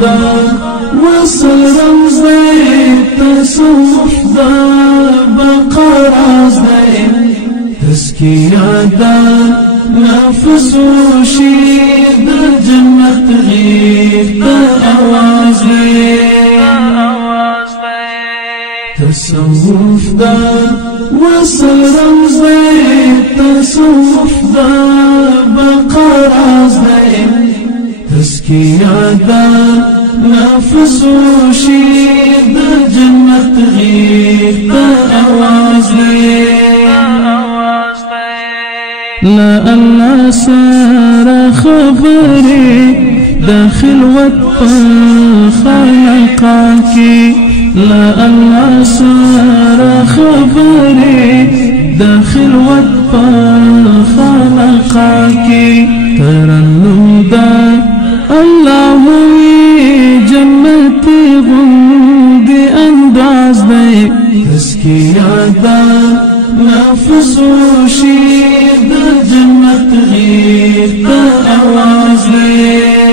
دا وصل رمز دی تصوف دا بقا راز دی تزکیه دا نفس وشی دا جنت غیب دا آواز دی تصوف دا وصل رمز دی تصوف دا بقا راز دی تزکیه دا نفس وشی دا جنت غیب دا آواز دی لا الله سره خبري دا خلوت خلقا کی لا الله سره خبري دا خلوت خلقا کی ترنم دا الله جنتي غندي انداز دی تزکیه دا نفس وشی دا جنت غیب دا آواز دی